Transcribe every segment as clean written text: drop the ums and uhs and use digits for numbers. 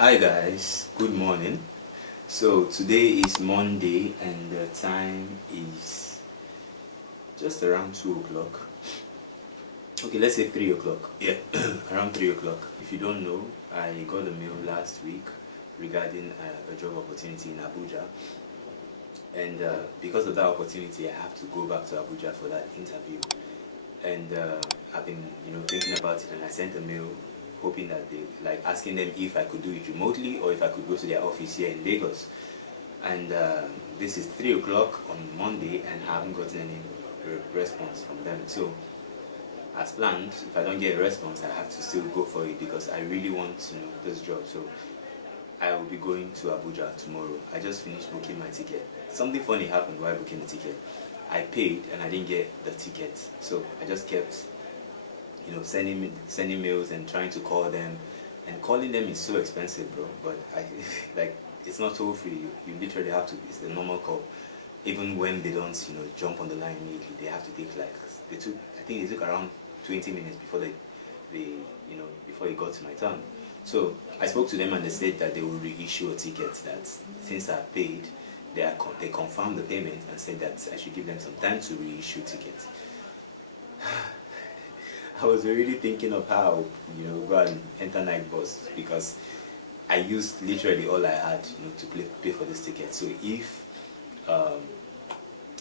Hi guys, good morning. So today is Monday and the time is just around 2 o'clock. Okay, let's say 3 o'clock. Yeah, around 3 o'clock. If you don't know, I got a mail last week regarding a job opportunity in Abuja. And because of that opportunity, I have to go back to Abuja for that interview. And I've been, thinking about it, and I sent a mail hoping that they, like, asking them if I could do it remotely or if I could go to their office here in Lagos. And this is 3 o'clock on Monday, and I haven't gotten any response from them. So, as planned, if I don't get a response, I have to still go for it because I really want this job. So, I will be going to Abuja tomorrow. I just finished booking my ticket. Something funny happened while booking the ticket. I paid and I didn't get the ticket, so I just kept, sending mails and trying to call them, and calling them is so expensive, bro. But I like it's not toll free. You literally have to. It's the normal call. Even when they don't, jump on the line immediately, they have to take like I think it took around 20 minutes before before it got to my turn. So I spoke to them and they said that they will reissue a ticket. That since I paid, they confirmed the payment and said that I should give them some time to reissue tickets. I was really thinking of how go and enter night bus because I used literally all I had to pay for this ticket. So if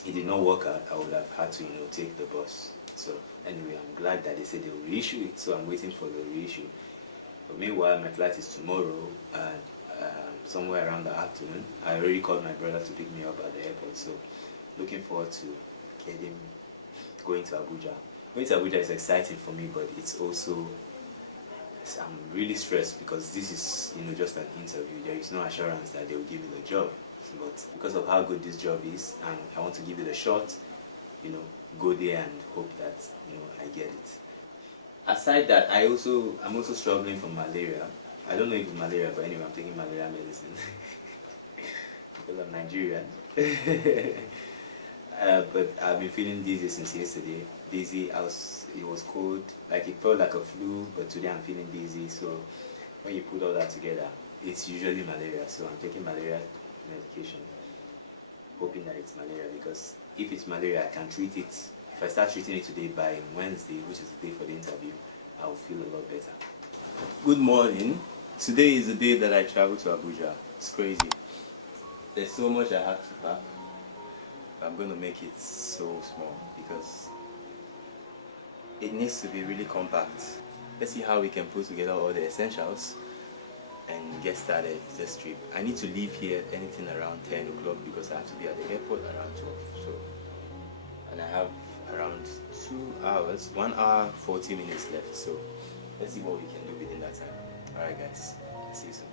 it did not work out, I would have had to take the bus. So anyway, I'm glad that they said they will reissue it. So I'm waiting for the reissue. But meanwhile, my flight is tomorrow, and somewhere around the afternoon. I already called my brother to pick me up at the airport, so looking forward to going to Abuja. Going to Abuja is exciting for me, but it's also, I'm really stressed because this is just an interview. There is no assurance that they will give me the job. But because of how good this job is, and I want to give it a shot, go there and hope that I get it. Aside that, I'm also struggling from malaria. I don't know if it's malaria, but anyway, I'm taking malaria medicine because I'm Nigerian. But I've been feeling dizzy since yesterday. Dizzy, it was cold, like it felt like a flu, but today I'm feeling dizzy. So when you put all that together, it's usually malaria. So I'm taking malaria medication, hoping that it's malaria, because if it's malaria, I can treat it. If I start treating it today, by Wednesday, which is the day for the interview, I'll feel a lot better. Good morning. Today is the day that I travel to Abuja. It's crazy. There's so much I have to pack. I'm going to make it so small because it needs to be really compact. Let's see how we can put together all the essentials and get started this trip. I need to leave here anything around 10 o'clock because I have to be at the airport around 12. So, and I have around 2 hours, 1 hour 40 minutes left. So let's see what we can do within that time. Alright guys, see you soon.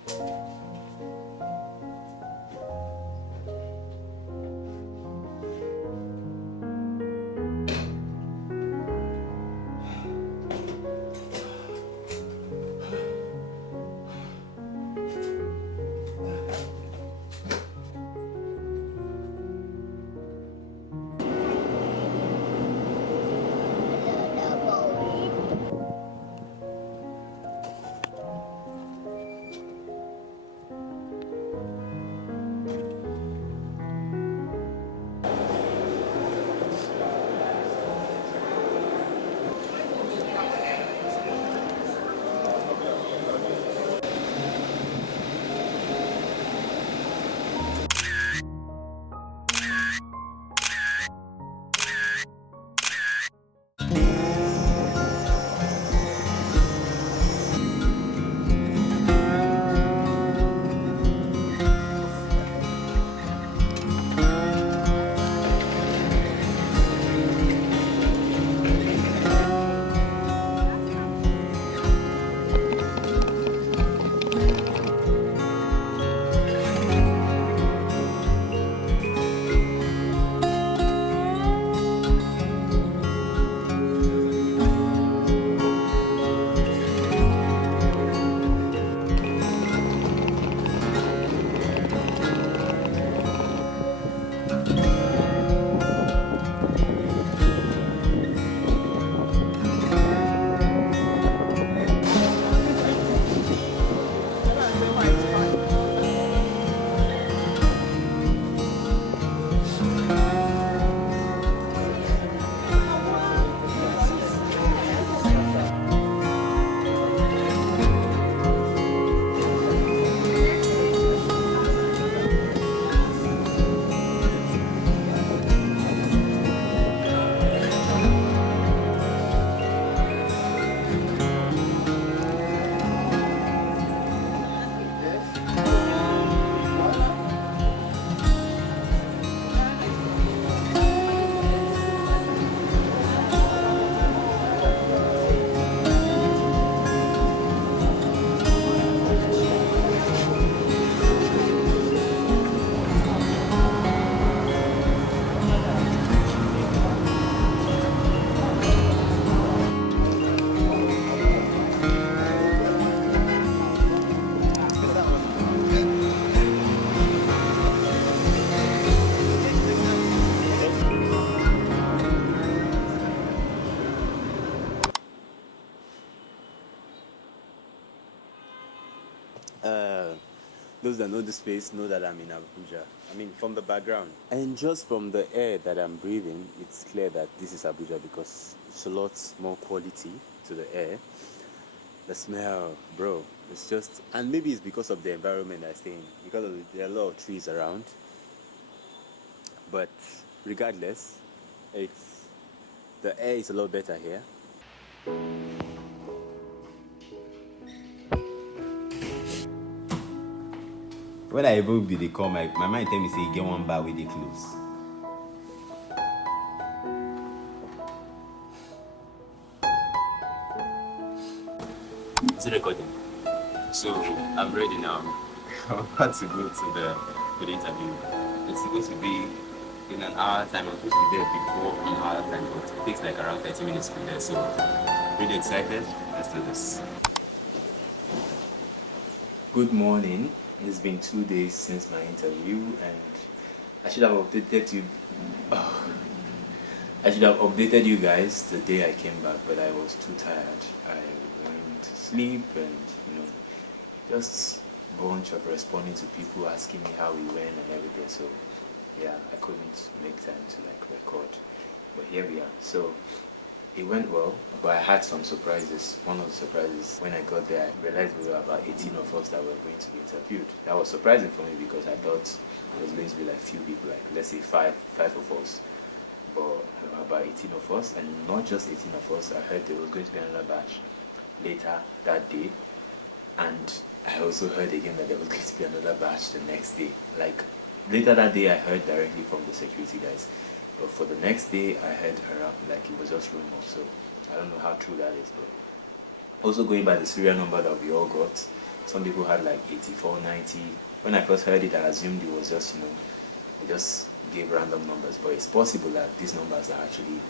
Those that know the space know that I'm in Abuja. I mean, from the background. And just from the air that I'm breathing, it's clear that this is Abuja because it's a lot more quality to the air. The smell, bro, it's just, and maybe it's because of the environment I stay in, because there are a lot of trees around. But regardless, it's the air is a lot better here. When I even be the call, my mind tell me say get one bar with the close. It's recording. So I'm ready now. I'm about to go to the interview. It's supposed to be in an hour time. I'm supposed to be there before an hour time, but it takes like around 30 minutes to be there. So really excited. Let's do this. Good morning. It's been 2 days since my interview, and I should have updated you. I should have updated you guys the day I came back, but I was too tired. I went to sleep, and just a bunch of responding to people asking me how we went and everything. So yeah, I couldn't make time to record, but here we are. So it went well, but I had some surprises. One of the surprises, when I got there, I realized we were about 18 of us that were going to be interviewed. That was surprising for me because I thought it was going to be like few people, like let's say five of us. But about 18 of us, and not just 18 of us, I heard there was going to be another batch later that day. And I also heard again that there was going to be another batch the next day. Like later that day, I heard directly from the security guys. But for the next day, I heard around, like it was just rumor. So I don't know how true that is. But also going by the serial number that we all got, some people had like 84, 90. When I first heard it, I assumed it was just, they just gave random numbers. But it's possible that these numbers are actually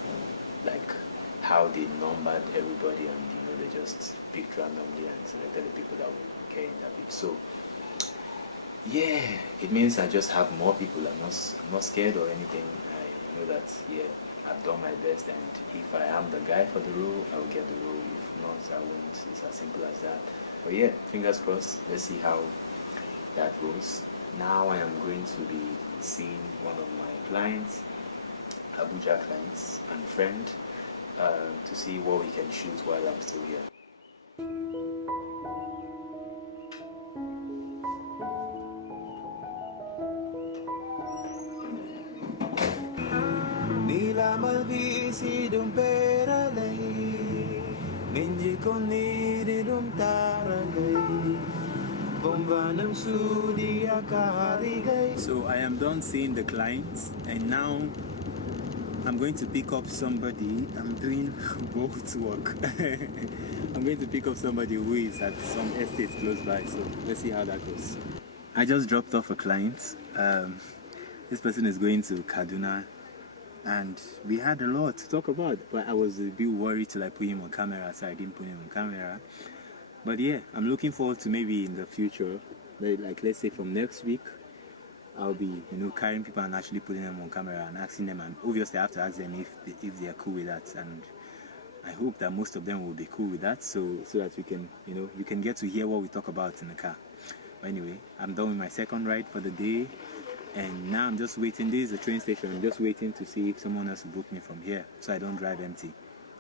like how they numbered everybody, and they just picked randomly and selected the people that would get interviewed. So yeah, it means I just have more people. I'm not scared or anything. I know that I've done my best, and if I am the guy for the role, I will get the role. If not, I won't. It's as simple as that. But yeah, fingers crossed. Let's see how that goes. Now I am going to be seeing one of my clients, Abuja clients and friend, to see what we can shoot while I'm still here. So I am done seeing the clients, and now I'm going to pick up somebody. I'm doing both work. I'm going to pick up somebody who is at some estate close by, so let's see how that goes. I just dropped off a client. This person is going to Kaduna, and we had a lot to talk about, but I was a bit worried to put him on camera, so I didn't put him on camera. But yeah, I'm looking forward to maybe in the future, like let's say from next week, I'll be carrying people and actually putting them on camera and asking them, and obviously I have to ask them if they are cool with that, and I hope that most of them will be cool with that, so that we can you can get to hear what we talk about in the car. But anyway, I'm done with my second ride for the day, and now I'm just waiting. This is the train station. I'm just waiting to see if someone else will book me from here, so I don't drive empty,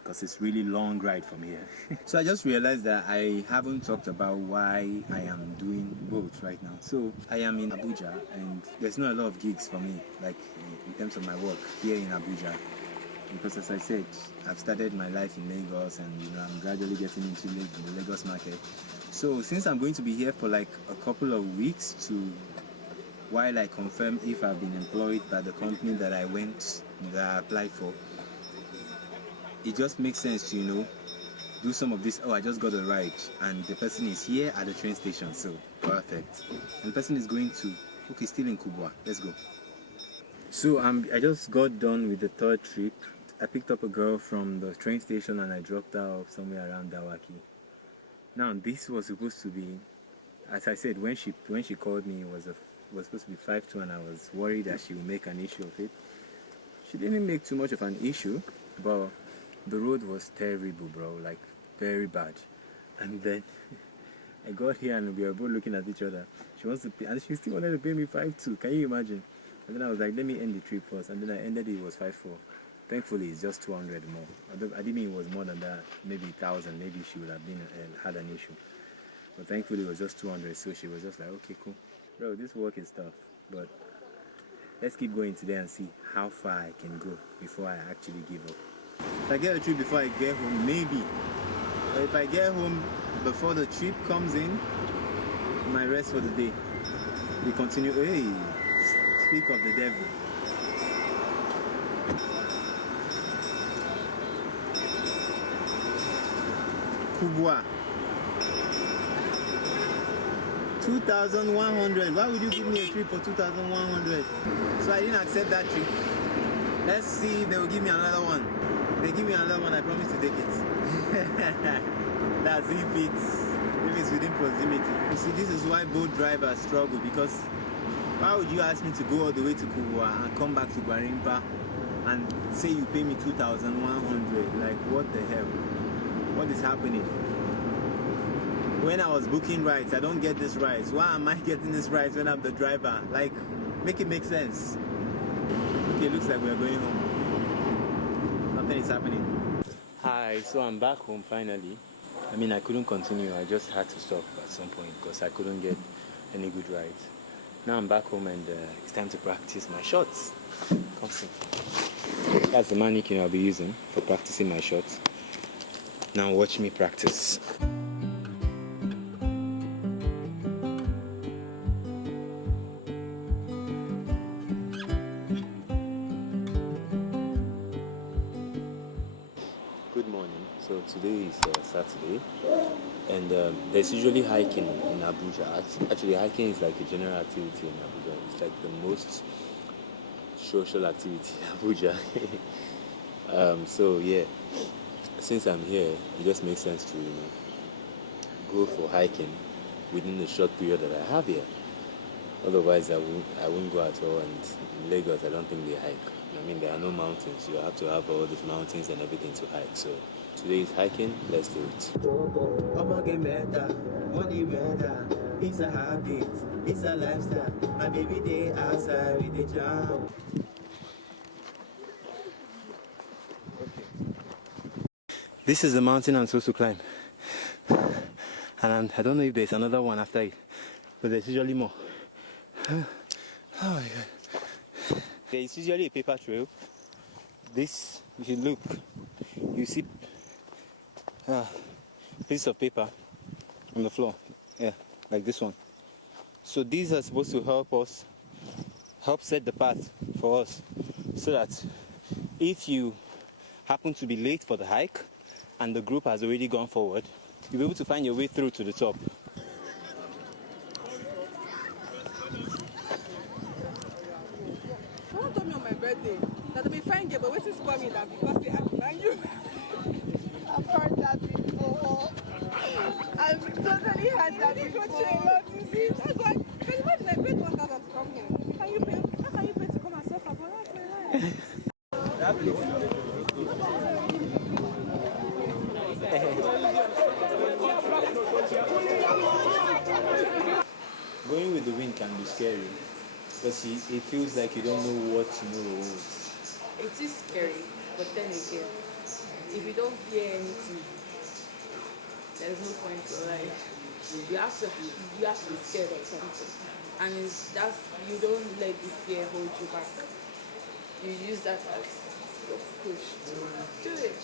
because it's really long ride from here. So I just realized that I haven't talked about why I am doing both right now. So I am in Abuja, and there's not a lot of gigs for me, like in terms of my work here in Abuja, because as I said, I've started my life in Lagos, and I'm gradually getting into the Lagos market. So since I'm going to be here for like a couple of weeks while I confirm if I've been employed by the company that I applied for, it just makes sense to do some of this. Oh, I just got a ride, and the person is here at the train station, so perfect. And the person is going to, okay, still in Kubwa. Let's go. So I just got done with the third trip. I picked up a girl from the train station, and I dropped her off somewhere around Dawaki. Now this was supposed to be, as I said, when she called me, it was supposed to be 5:2, and I was worried that she would make an issue of it. She didn't make too much of an issue, but the road was terrible, bro, like very bad. And then I got here and we were both looking at each other. She wants to pay, and she still wanted to pay me 5.2. Can you imagine? And then I was like, let me end the trip first. And then I ended it was 5.4. Thankfully, it's just 200 more. I didn't mean it was more than that. Maybe 1,000. Maybe she would have been had an issue. But thankfully, it was just 200. So she was just like, okay, cool. Bro, this work is tough. But let's keep going today and see how far I can go before I actually give up. If I get a trip before I get home, maybe. But if I get home before the trip comes in, my rest for the day. We continue. Hey, speak of the devil. Kubwa. 2,100. Why would you give me a trip for 2,100? So I didn't accept that trip. Let's see if they will give me another one. If they give me another one, I promise to take it. That's if it's within proximity. You see, this is why boat drivers struggle, because why would you ask me to go all the way to Kubwa and come back to Gwarimpa and say you pay me 2,100? Like, what the hell? What is happening? When I was booking rides, I don't get this rides. Why am I getting this rides when I'm the driver? Like, make it make sense. Okay, looks like we're going home. Nothing is happening. Hi, so I'm back home finally. I mean, I couldn't continue. I just had to stop at some point because I couldn't get any good rides. Now I'm back home and it's time to practice my shots. Come see. That's the mannequin I'll be using for practicing my shots. Now watch me practice. Good morning. So today is Saturday, and there's usually hiking in Abuja. Actually, hiking is like a general activity in Abuja. It's like the most social activity in Abuja. So yeah, since I'm here, it just makes sense to go for hiking within the short period that I have here. Otherwise, I won't go at all. And in Lagos, I don't think they hike. I mean, there are no mountains. You have to have all these mountains and everything to hike. So today is hiking. Let's do it. It's a habit. It's a lifestyle. My baby day outside with the job. This is the mountain I'm supposed to climb. And I don't know if there's another one after it, but there's usually more. Oh my god. There is usually a paper trail. This, if you look, you see piece of paper on the floor. Yeah, like this one. So these are supposed to help set the path for us, so that if you happen to be late for the hike and the group has already gone forward, you'll be able to find your way through to the top. Someone told me on my birthday that they'll be fine girl, but wait till spoil me that because they have behind you. I've heard that before. I've totally heard that before. You see, that's why. Can you imagine I paid 1,000 to come here? How can you pay to come and suffer? But that's my life. That place. Going with the wind can be scary because it feels like you don't know what tomorrow holds. It is scary, but then again, if you don't fear anything, there's no point to life. You have to be scared of something, and you don't let the fear hold you back. You use that as your push to do it.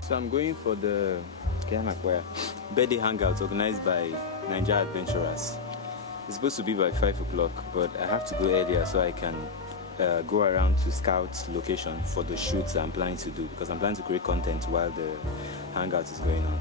So I'm going for the birthday hangout organized by Nigeria Adventurers. It's supposed to be by 5 o'clock, but I have to go earlier so I can go around to scout location for the shoots I'm planning to do, because I'm planning to create content while the hangout is going on.